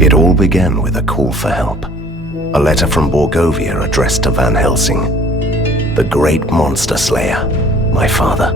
It all began with a call for help. A letter from Borgovia addressed to Van Helsing, the great monster slayer, my father.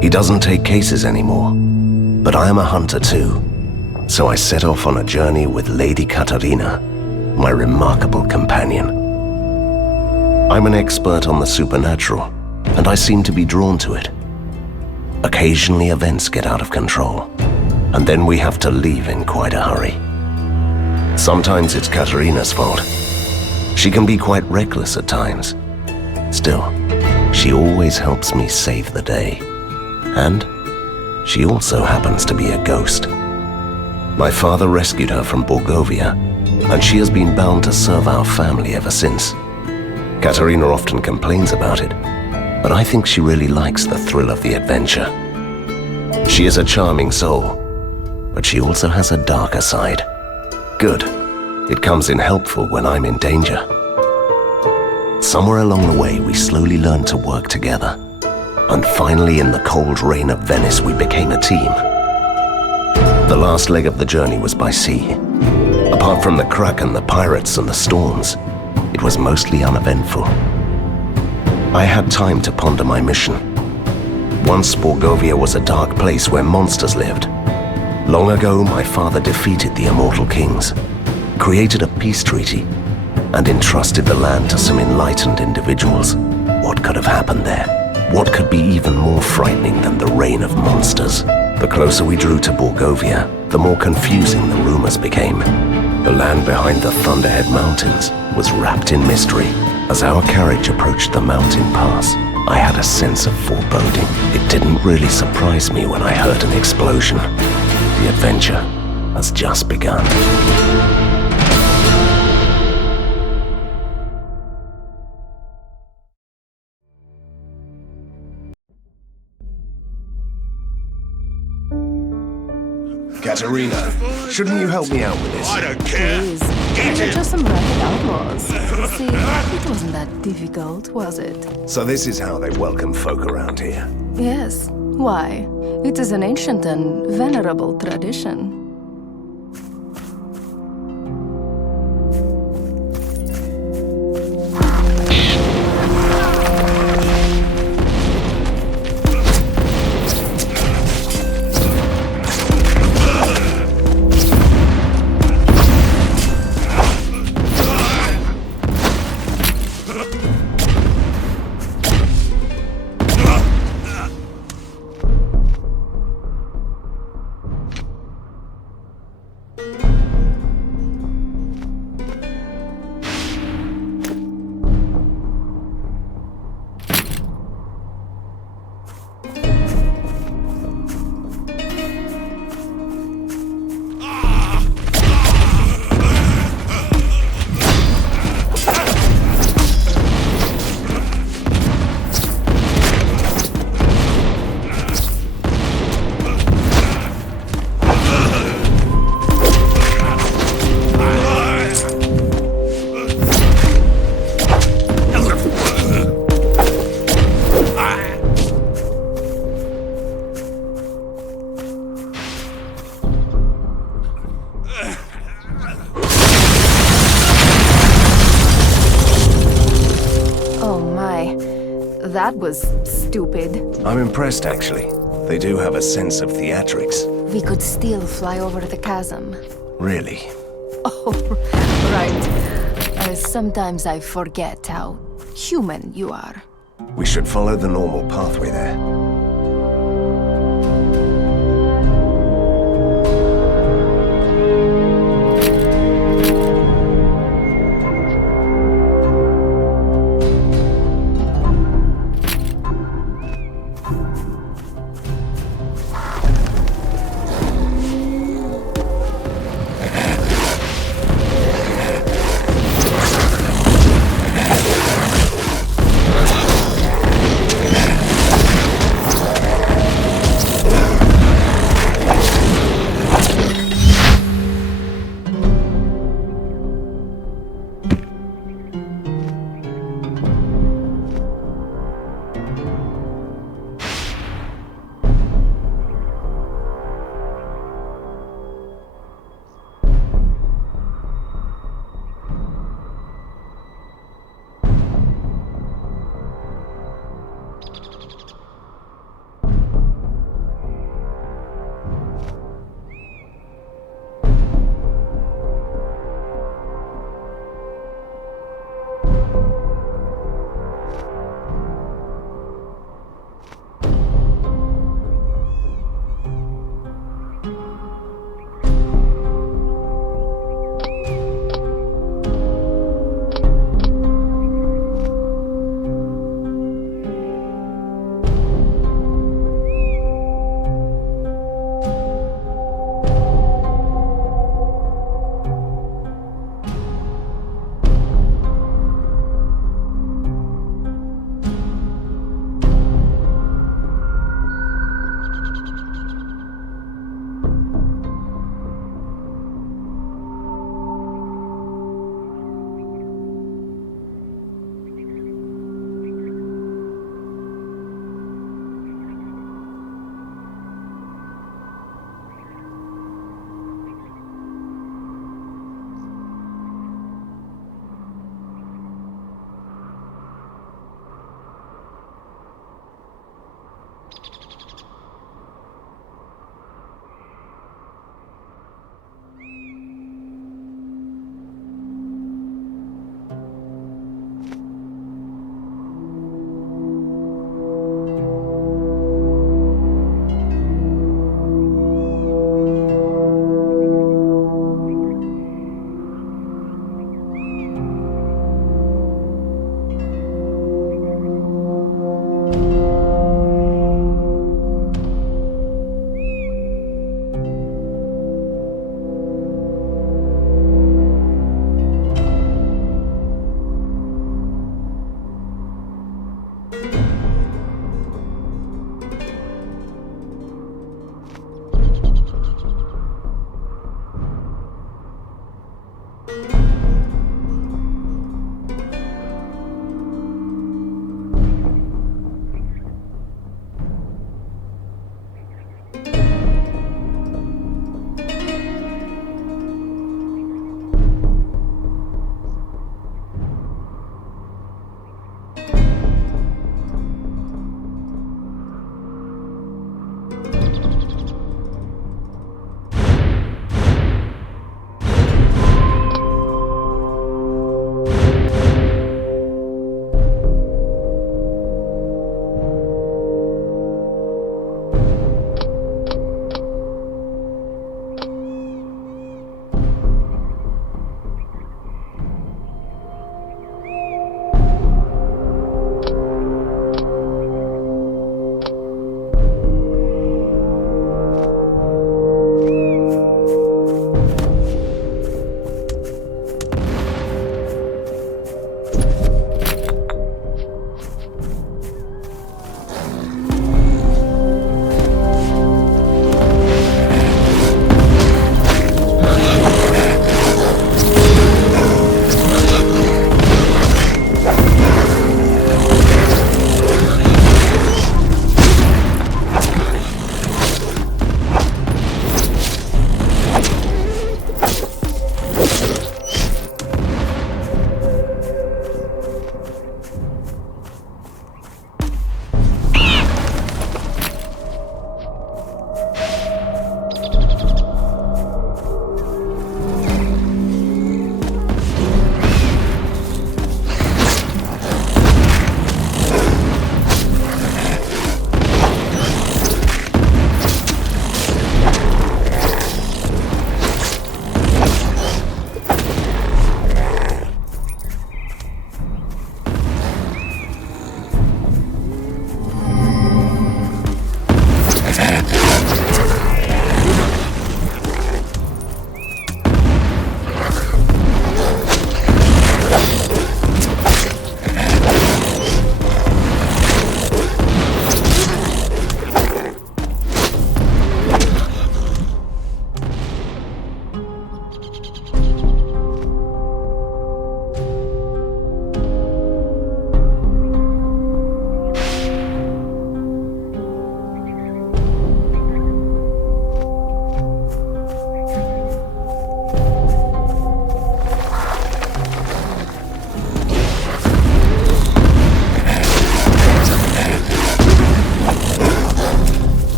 He doesn't take cases anymore, but I am a hunter too. So I set off on a journey with Lady Katarina, my remarkable companion. I'm an expert on the supernatural, and I seem to be drawn to it. Occasionally events get out of control, and then we have to leave in quite a hurry. Sometimes it's Katarina's fault. She can be quite reckless at times. Still, she always helps me save the day. And she also happens to be a ghost. My father rescued her from Borgovia, and she has been bound to serve our family ever since. Katarina often complains about it, but I think she really likes the thrill of the adventure. She is a charming soul, but she also has a darker side. Good. It comes in helpful when I'm in danger. Somewhere along the way, we slowly learned to work together. And finally, in the cold rain of Venice, we became a team. The last leg of the journey was by sea. Apart from the Kraken, the pirates, and the storms, it was mostly uneventful. I had time to ponder my mission. Once Borgovia was a dark place where monsters lived. Long ago, my father defeated the immortal kings, created a peace treaty, and entrusted the land to some enlightened individuals. What could have happened there? What could be even more frightening than the reign of monsters? The closer we drew to Borgovia, the more confusing the rumors became. The land behind the Thunderhead Mountains was wrapped in mystery. As our carriage approached the mountain pass, I had a sense of foreboding. It didn't really surprise me when I heard an explosion. The adventure has just begun. Katarina, shouldn't you help me out with this? I don't care. Please, we're just some ragged outlaws. See, it wasn't that difficult, was it? So this is how they welcome folk around here. Yes. Why? It is an ancient and venerable tradition. That was stupid. I'm impressed, actually. They do have a sense of theatrics. We could still fly over the chasm. Really? Oh, right. Sometimes I forget how human you are. We should follow the normal pathway there.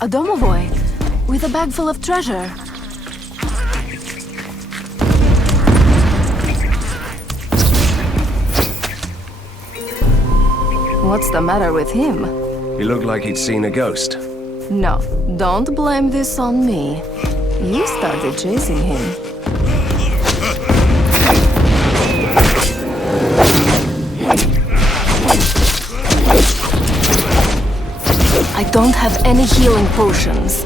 a domovoi, with a bag full of treasure. What's the matter with him? He looked like he'd seen a ghost. No, don't blame this on me. You started chasing him. I don't have any healing potions.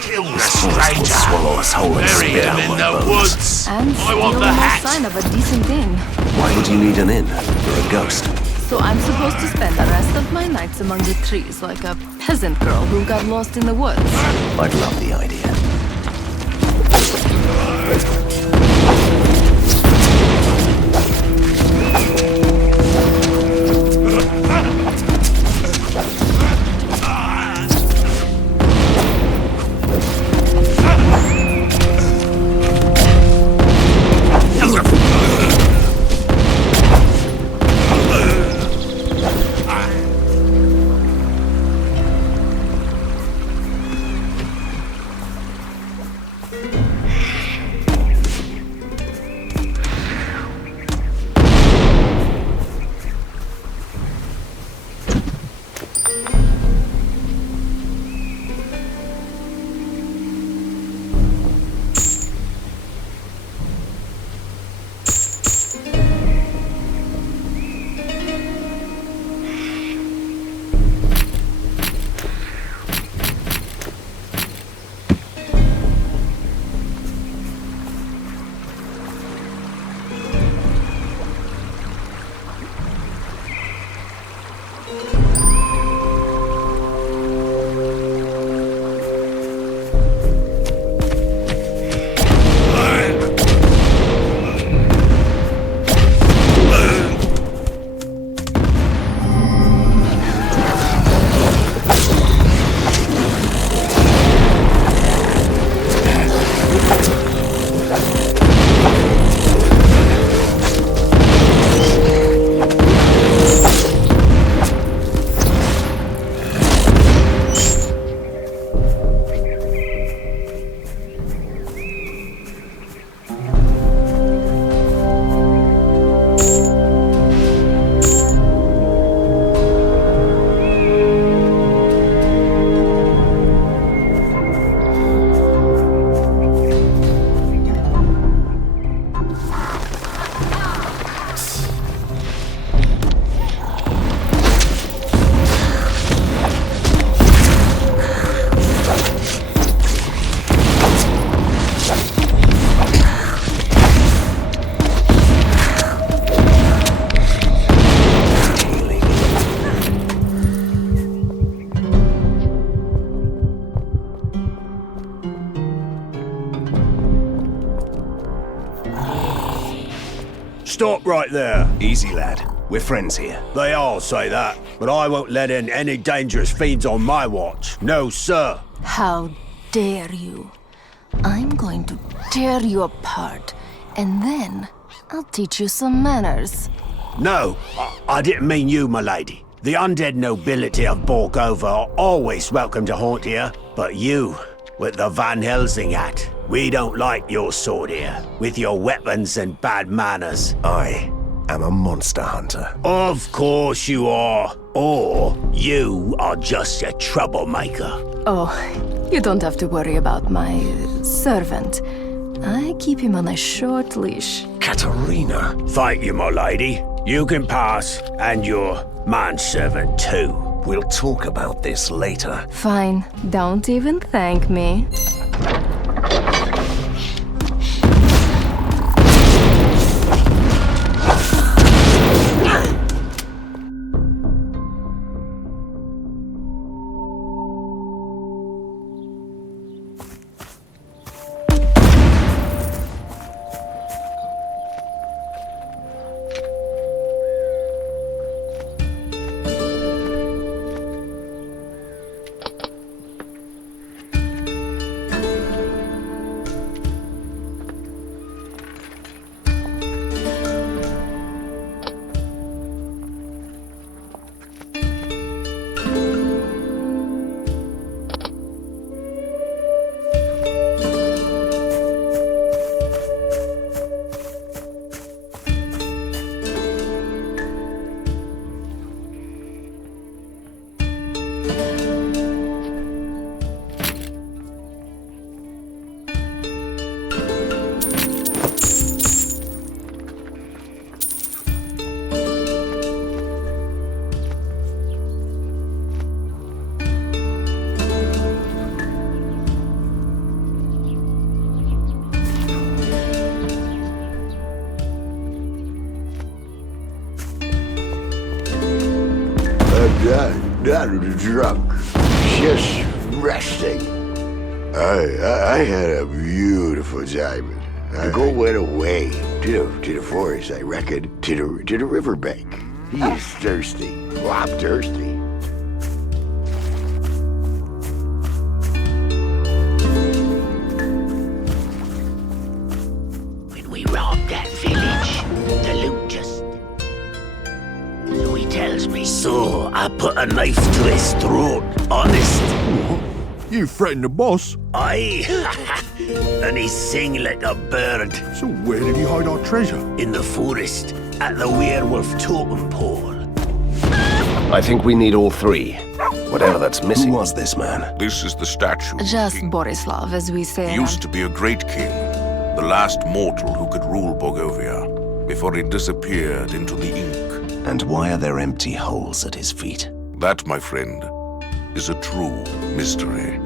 Kill the stranger. Swallow us whole and Bury spit him out in my the bones. woods. And I want still the no hat. sign of a decent inn. Why would you need an inn? You're a ghost. So I'm supposed to spend the rest of my nights among the trees like a peasant girl who got lost in the woods. I'd love the idea. Stop right there. Easy, lad. We're friends here. They all say that, but I won't let in any dangerous fiends on my watch. No, sir. How dare you? I'm going to tear you apart, and then I'll teach you some manners. No, I didn't mean you, my lady. The undead nobility of Borgova are always welcome to haunt here, but you, with the Van Helsing hat, we don't like your sort here, with your weapons and bad manners. I am a monster hunter. Of course you are. Or you are just a troublemaker. Oh, you don't have to worry about my servant. I keep him on a short leash. Katerina! Thank you, my lady. You can pass, and your manservant too. We'll talk about this later. Fine, don't even thank me. Not drunk, just resting. I had a beautiful time. The goat went away to the forest, I reckon, to the riverbank. He is thirsty. Well, I'm thirsty. When we robbed that village, the loot just... So he tells me. So I put a knife to his throat, honest. You threatened the boss, Aye. And he sang like a bird so where did he hide our treasure? in the forest at the werewolf totem pole. I think we need all three. Whatever that's missing. Who was this man? This is the statue. of Just King. Borislav, as we say. He used to be a great king, the last mortal who could rule Borgovia, before he disappeared into the ink. And why are there empty holes at his feet? That, my friend, is a true mystery.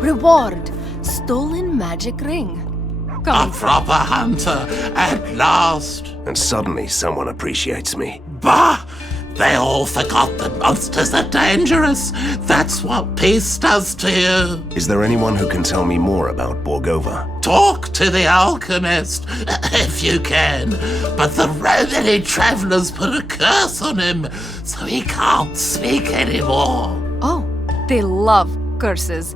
Reward! Stolen magic ring. Come, Proper hunter, at last. And suddenly someone appreciates me. Bah! They all forgot that monsters are dangerous. That's what peace does to you. Is there anyone who can tell me more about Borgova? Talk to the alchemist, if you can. But the Romany travelers put a curse on him, so he can't speak anymore. Oh, they love curses.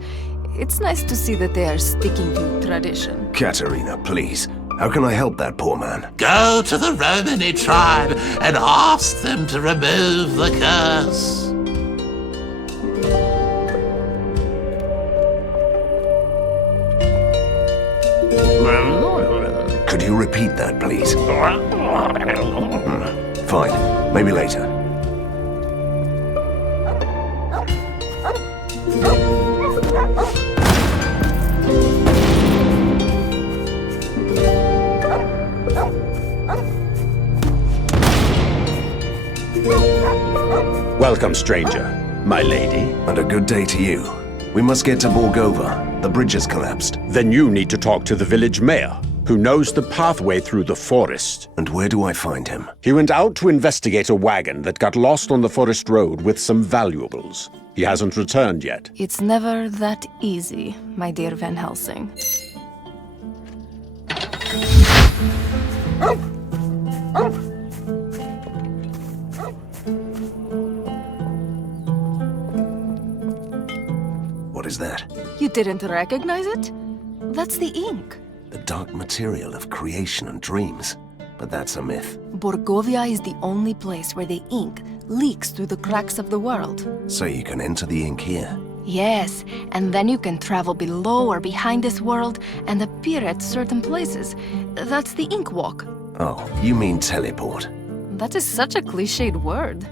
It's nice to see that they are sticking to tradition. Katerina, please. How can I help that poor man? Go to the Romany tribe and ask them to remove the curse. Could you repeat that, please? Fine. Maybe later. Welcome, stranger. My lady. And a good day to you. We must get to Borgova. The bridge has collapsed. Then you need to talk to the village mayor, who knows the pathway through the forest. And where do I find him? He went out to investigate a wagon that got lost on the forest road with some valuables. He hasn't returned yet. It's never that easy, my dear Van Helsing. What is that? You didn't recognize it? That's the ink. The dark material of creation and dreams. But that's a myth. Borgovia is the only place where the ink leaks through the cracks of the world. So you can enter the ink here. Yes, and then you can travel below or behind this world and appear at certain places. That's the ink walk. Oh, you mean teleport. That is such a cliched word.